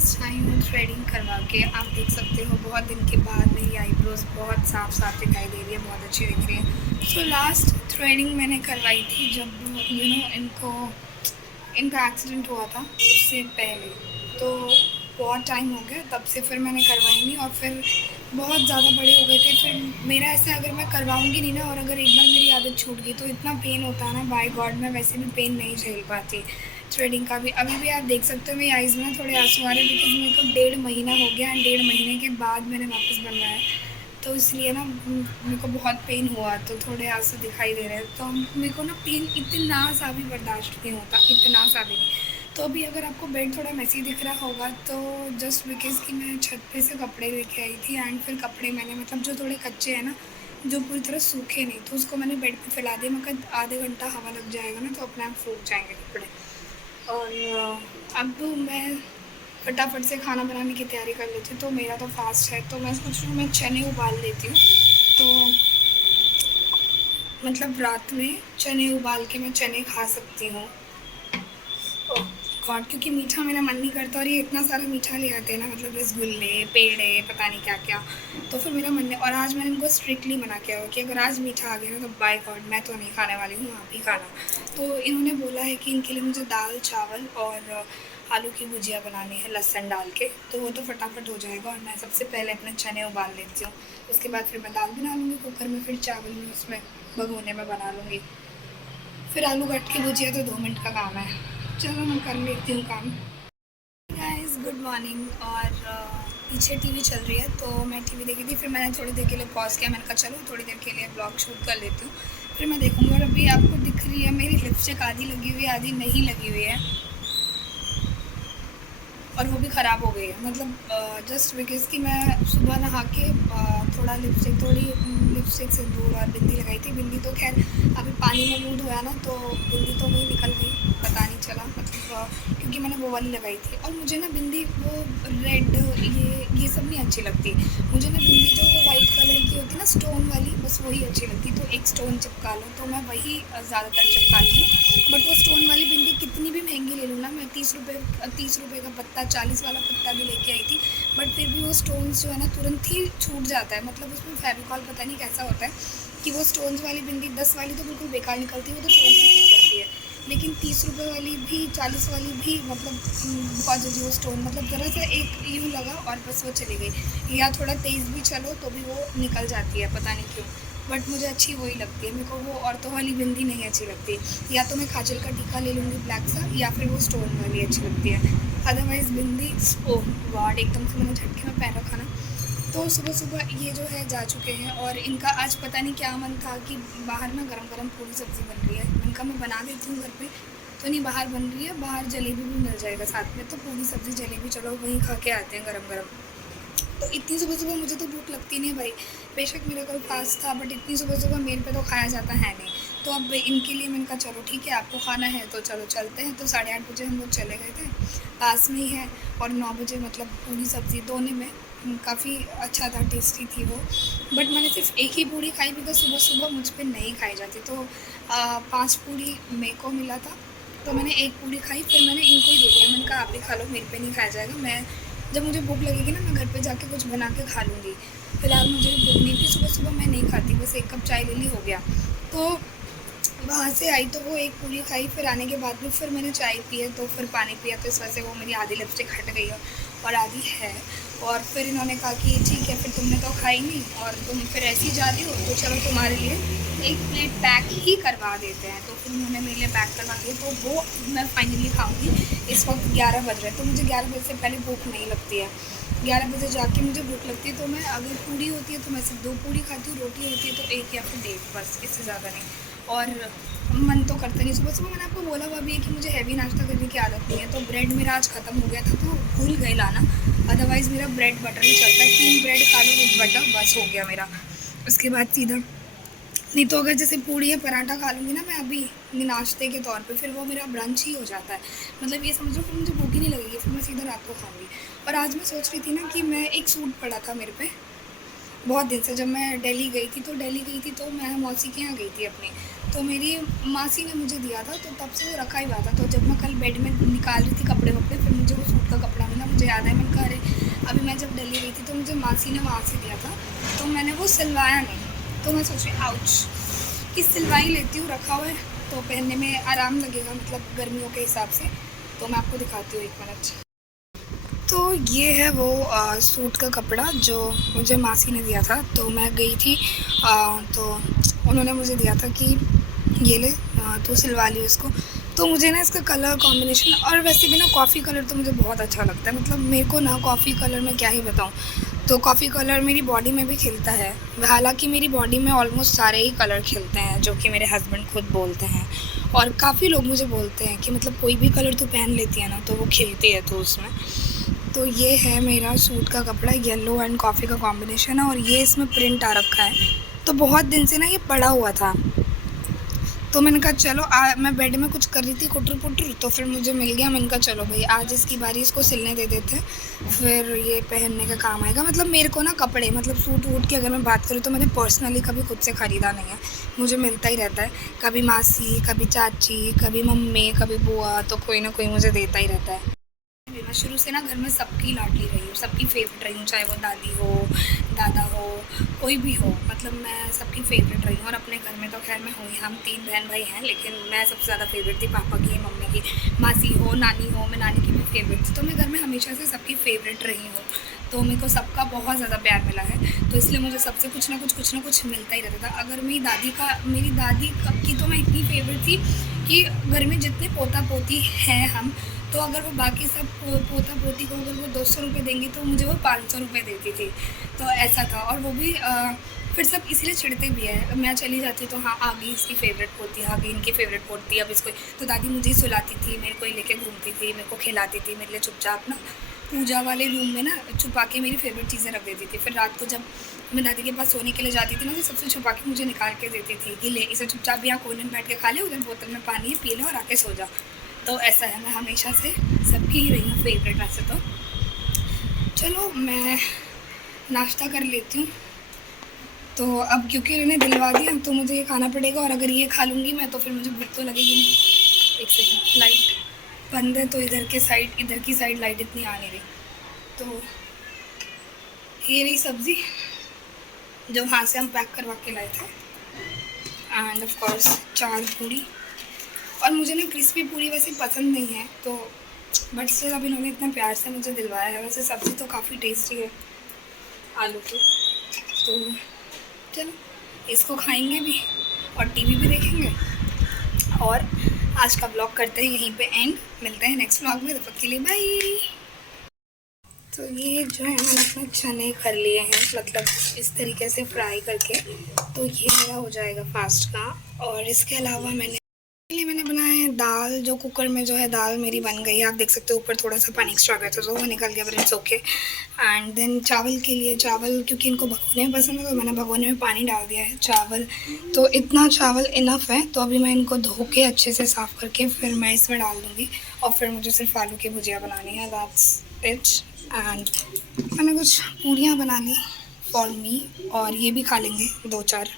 Just I हूँ threading करवा के। आप देख सकते हो बहुत दिन के बाद मेरी आईब्रोज बहुत साफ साफ दिखाई दे रही है, बहुत अच्छी दिख रही है। सो लास्ट थ्रेडिंग मैंने करवाई थी जब इनका एक्सीडेंट हुआ था, उससे पहले। तो बहुत टाइम हो गया, तब से फिर मैंने करवाई नहीं, और फिर बहुत ज़्यादा बड़े हो गए थे। फिर मेरा ऐसा, अगर मैं करवाऊँगी नहीं ना, और अगर एक बार मेरी आदत छूट गई तो इतना पेन होता है ना, बाय गॉड मैं वैसे भी पेन नहीं झेल पाती। थ्रेडिंग का भी अभी भी आप देख सकते हो मेरी आइज़ में थोड़े आंसू आ रहे हैं, बिकॉज मेरे को 1.5 महीना हो गया, एंड 1.5 महीने के बाद मैंने वापस बनवाया है। तो इसलिए ना मेरे को बहुत पेन हुआ, तो थोड़े आंसू दिखाई दे रहे हैं। तो मेरे को ना पेन इतना सा भी बर्दाश्त नहीं होता, इतना सा भी नहीं। तो अभी अगर आपको बेड थोड़ा मैसी दिख रहा होगा तो जस्ट बिकॉज़ कि मैं छत पे से कपड़े लेके आई थी, एंड फिर कपड़े मैंने मतलब जो थोड़े कच्चे हैं ना, जो पूरी तरह सूखे नहीं, तो उसको मैंने बेड पे फैला दिया। मैं कहा आधे घंटा हवा लग जाएगा ना तो अपने आप सूख जाएंगे कपड़े। और अब मैं फटाफट से खाना बनाने की तैयारी कर लेती हूँ। तो मेरा तो फास्ट है, तो मैं सोच रही हूँ मैं चने उबाल लेती हूँ। तो मतलब रात में चने उबाल के मैं चने खा सकती हूँ। गॉड, क्योंकि मीठा मेरा मन नहीं करता, और ये इतना सारा मीठा ले आते हैं ना, मतलब रसगुल्ले, पेड़े, पता नहीं क्या क्या। तो फिर मेरा मन नहीं, और आज मैंने इनको स्ट्रिक्टली मना किया हुआ कि अगर आज मीठा आ गया ना तो बाय गॉड मैं तो नहीं खाने वाली हूँ, आप ही खाना। तो इन्होंने बोला है कि इनके लिए मुझे दाल चावल और आलू की भुजिया बनानी है लहसुन डाल के, तो वो तो फटाफट हो जाएगा। और मैं सबसे पहले अपने चने उबाल लेती हूँ, उसके बाद फिर मैं दाल बना लूँगी कुकर में, फिर चावल में उसमें भगोने में बना लूँगी, फिर आलू कट के भुजिया तो 2 मिनट का काम है। चलो मैं कर लेती हूँ काम। Guys good morning. और पीछे टीवी चल रही है, तो मैं टीवी देखी थी, फिर मैंने थोड़ी देर के लिए पॉज किया। मैंने कहा चलो थोड़ी देर के लिए ब्लॉग शूट कर लेती हूँ, फिर मैं देखूँगी। और अभी आपको दिख रही है मेरी लिपस्टिक आधी लगी हुई है, आधी नहीं लगी हुई है, और वो भी ख़राब हो गई है। मतलब जस्ट बिकॉज़ कि मैं सुबह नहा के थोड़ा लिपस्टिक सिंदूर और बिंदी लगाई थी। बिंदी तो खैर अभी पानी में मुँह धोया ना, तो बिंदी तो नहीं निकल गई, पता नहीं चला। मतलब क्योंकि मैंने वो वाली लगाई थी, और मुझे ना बिंदी वो रेड ये सब नहीं अच्छी लगती। मुझे ना बिंदी जो वो वाइट कलर की होती है ना, स्टोन वाली, बस वही अच्छी लगती। तो एक स्टोन चिपका लो, तो मैं वही ज़्यादातर चिपकाती हूँ। बट वो स्टोन वाली बिंदी कितनी भी महंगी ले लूँ ना, मैं 30 रुपये का पत्ता, 40 वाला पत्ता भी लेके आई थी, बट फिर भी वो स्टोन्स जो है ना तुरंत ही छूट जाता है। मतलब उसमें फेविकॉल पता नहीं कैसा होता है कि वो स्टोन्स वाली बिंदी 10 वाली तो बिल्कुल बेकार निकलती है, वो तो तुरंत ही छूट जाती है। लेकिन 30 रुपये वाली भी, 40 वाली भी, मतलब बहुत जल्दी वो स्टोन, मतलब ज़रा सा एक यूँ लगा और बस वो चली गई। या थोड़ा तेज़ भी चलो तो भी वो निकल जाती है, पता नहीं क्यों। बट मुझे अच्छी वही लगती है, मेरे को वो औरतों वाली बिंदी नहीं अच्छी लगती। या तो मैं काजल का टीका ले लूँगी ब्लैक सा, या फिर वो स्टोन वाली अच्छी लगती है। अदरवाइज़ बिंदी, ओह गॉड, एकदम से मैंने झटके में पैर रखा ना। तो सुबह सुबह ये जो है जा चुके हैं, और इनका आज पता नहीं क्या मन था कि बाहर ना गरम गरम पूरी सब्ज़ी बन रही है। इनका मैं बना देती हूँ घर पे, तो नहीं बाहर बन रही है, बाहर जलेबी भी मिल जाएगा साथ में, तो पूरी सब्ज़ी जलेबी चलो वहीं खा के आते हैं गरम गरम। तो इतनी सुबह सुबह मुझे तो भूख लगती नहीं भाई, बेशक मेरा कोई फास्ट था, बट इतनी सुबह सुबह मेरे पे तो खाया जाता है नहीं। तो अब इनके लिए मैंने कहा चलो ठीक है, आपको खाना है तो चलो चलते हैं। तो 8:30 बजे हम लोग चले गए थे, पास में ही है। और 9 बजे मतलब पूरी सब्ज़ी दोनों में काफ़ी अच्छा था, टेस्टी थी वो। बट मैंने सिर्फ एक ही पूरी खाई, बिकॉज सुबह सुबह मुझ पर नहीं खाई जाती। तो 5 पूरी मेरे को मिला था, तो मैंने एक पूरी खाई, फिर मैंने इनको ही दे दिया। मैंने कहा आप ही खा लो, मेरे पे नहीं खाया जाएगा। मैं जब मुझे भूख लगेगी ना, मैं घर पे जाके कुछ बना के खा लूँगी। फिलहाल मुझे भूख नहीं थी, सुबह सुबह मैं नहीं खाती, बस 1 कप चाय ले ली, हो गया। तो वहाँ से आई तो वो एक पूरी खाई, फिर आने के बाद में फिर मैंने चाय पी है, तो फिर पानी पिया, तो इस वजह से वो मेरी आधी लिपस्टिक हट गई है, और आधी है। और फिर इन्होंने कहा कि ठीक है, फिर तुमने तो खाई नहीं और तुम फिर ऐसे ही जा रही हो, तो चलो तुम्हारे लिए एक प्लेट पैक ही करवा देते हैं। तो फिर उन्होंने मेरे लिए पैक करवा दिया, तो वो मैं फाइनली खाऊंगी। इस वक्त 11 बज रहे हैं, तो मुझे 11 बजे से पहले भूख नहीं लगती है। 11 बजे जाके मुझे भूख लगती है, तो मैं अगर पूरी होती है तो मैं सिर्फ 2 पूरी खाती हूँ, रोटी होती है तो 1 या फिर 1.5, बस इससे ज़्यादा नहीं। और मन तो करता नहीं। सुबह सुबह मैंने आपको बोला हुआ भी है कि मुझे हैवी नाश्ता करने की आदत नहीं है। तो ब्रेड मेरा आज ख़त्म हो गया था, तो भूल गए लाना, अदरवाइज़ मेरा ब्रेड बटर ही चलता है। 3 ब्रेड खा लो विद बटर, बस हो गया मेरा। उसके बाद सीधा, नहीं तो अगर जैसे पूड़ी या पराठा खा लूँगी ना मैं अभी नाश्ते के तौर पे, फिर वो मेरा ब्रंच ही हो जाता है। मतलब ये समझो फिर मुझे भूख ही नहीं लगेगी, फिर मैं सीधा रात को खाऊँगी। और आज मैं सोच रही थी ना कि मैं एक सूट पड़ा था मेरे पे बहुत दिन से, जब मैं दिल्ली गई थी, तो मैं मौसी के यहाँ गई थी अपनी, तो मेरी मासी ने मुझे दिया था, तो तब से वो रखा ही हुआ था। तो जब मैं कल बेड में निकाल रही थी कपड़े वपड़े, फिर मुझे वो सूट का कपड़ा मिला, मुझे मुझे याद है, मैंने कहा अरे अभी मैं जब दिल्ली गई थी तो मुझे मासी ने वहाँ से दिया था, तो मैंने वो सिलवाया नहीं। तो मैं सोची आउच कि सिलवाई लेती हूँ, रखा हुआ है तो पहनने में आराम लगेगा, मतलब गर्मियों के हिसाब से। तो मैं आपको दिखाती हूँ 1 मिनट। तो ये है वो सूट का कपड़ा जो मुझे मासी ने दिया था। तो मैं गई थी तो उन्होंने मुझे दिया था कि ये ले तू सिलवा लियो इसको। तो मुझे ना इसका कलर कॉम्बिनेशन, और वैसे भी ना कॉफ़ी कलर तो मुझे बहुत अच्छा लगता है। मतलब मेरे को ना कॉफ़ी कलर में क्या ही बताऊँ, तो कॉफ़ी कलर मेरी बॉडी में भी खिलता है। हालांकि मेरी बॉडी में ऑलमोस्ट सारे ही कलर खिलते हैं, जो कि मेरे हस्बैंड खुद बोलते हैं, और काफ़ी लोग मुझे बोलते हैं कि मतलब कोई भी कलर तू पहन लेती है ना तो वो खिलती है तो उसमें। तो ये है मेरा सूट का कपड़ा, येलो एंड कॉफ़ी का कॉम्बिनेशन है, और ये इसमें प्रिंट आ रखा है। तो बहुत दिन से ना ये पड़ा हुआ था, तो मैंने कहा चलो मैं बेड में कुछ कर रही थी कुटर पुटर, तो फिर मुझे मिल गया। मैंने कहा चलो भाई आज इसकी बारी, इसको सिलने दे देते हैं, फिर ये पहनने का काम आएगा। मतलब मेरे को ना कपड़े, मतलब सूट वूट की अगर मैं बात करूँ तो मैंने पर्सनली कभी खुद से ख़रीदा नहीं है, मुझे मिलता ही रहता है। कभी मासी, कभी चाची, कभी मम्मी, कभी बुआ, तो कोई ना कोई मुझे देता ही रहता है। मैं शुरू से ना घर में सबकी लाडली रही हूँ, सबकी फेवरेट रही हूँ, चाहे वो दादी हो, दादा हो, कोई भी हो, मतलब मैं सबकी फेवरेट रही हूँ। और अपने घर में तो खैर मैं हूँ ही, हम 3 बहन भाई हैं, लेकिन मैं सबसे ज़्यादा फेवरेट थी पापा की, मम्मी की, मासी हो, नानी हो, मैं नानी की भी फेवरेट थी। तो मैं घर में हमेशा से सबकी फेवरेट रही हूँ, तो मेरे को सबका बहुत ज़्यादा प्यार मिला है। तो इसलिए मुझे सबसे कुछ ना कुछ मिलता ही रहता था। अगर मेरी दादी की तो मैं इतनी फेवरेट थी कि घर में जितने पोता पोती हैं हम, तो अगर वो बाकी सब पोता पोती को अगर वो 200 रुपये देंगी तो मुझे वो 500 रुपये देती थी। तो ऐसा था, और वो भी फिर सब इसलिए चिढ़ते भी है। मैं चली जाती तो हाँ आ गई इसकी फ़ेवरेट पोती, आ गई इनकी फ़ेवरेट पोती, अब इसको। तो दादी मुझे ही सुलाती थी, मेरे को ही लेके घूमती थी, मेरे को खिलाती थी, मेरे लिए चुपचाप ना पूजा वाले रूम में ना छुपा के मेरी फेवरेट चीज़ें रख देती थी। फिर रात को जब मैं दादी के पास सोने के लिए जाती थी ना, तो सबसे छुपा के मुझे निकाल के देती थी कि ले इसे चुपचाप यहाँ कोने में बैठ के खा ले, उधर बोतल में पानी है पी लो और आके सो जा। तो ऐसा है, मैं हमेशा से सबकी ही रही हूँ फेवरेट वैसे तो। चलो मैं नाश्ता कर लेती हूँ। तो अब क्योंकि उन्होंने दिलवा दिया तो मुझे ये खाना पड़ेगा, और अगर ये खा लूँगी मैं तो फिर मुझे भूख तो लगेगी नहीं। 1 सेकंड, लाइट बंद है तो इधर की साइड लाइट इतनी आ नहीं रही। तो ये रही सब्ज़ी जो वहाँ से हम पैक करवा के लाए थे, एंड ऑफ कोर्स 4 पूड़ी। और मुझे ना क्रिस्पी पूरी वैसे पसंद नहीं है, तो बट स्टिल अब इन्होंने इतना प्यार से मुझे दिलवाया है। वैसे सब्ज़ी तो काफ़ी टेस्टी है आलू की। तो चलो इसको खाएंगे भी और टीवी भी देखेंगे, और आज का ब्लॉग करते हैं यहीं पे एंड। मिलते हैं नेक्स्ट ब्लॉग में, तब तक के लिए बाय। तो ये जो है मैंने अपने चने कर लिए हैं, मतलब इस तरीके से फ्राई करके, तो ये मेरा हो जाएगा फास्ट का। और इसके अलावा मैंने बनाया है दाल, जो कुकर में जो है दाल मेरी बन गई है। आप देख सकते हो ऊपर थोड़ा सा पानी एक्स्ट्रा गया था तो वो निकल गया, but it's okay. And then चावल के लिए, चावल क्योंकि इनको भगोने में पसंद है तो मैंने भगोने में पानी डाल दिया है। चावल तो इतना चावल इनफ है, तो अभी मैं इनको धो के अच्छे से साफ़ करके फिर मैं इसमें डाल दूँगी, और फिर मुझे सिर्फ आलू की भुजिया बनानी है, दैट्स इट। एंड मैंने कुछ पूड़ियाँ बना ली फॉर मी, और ये भी खा लेंगे 2-4।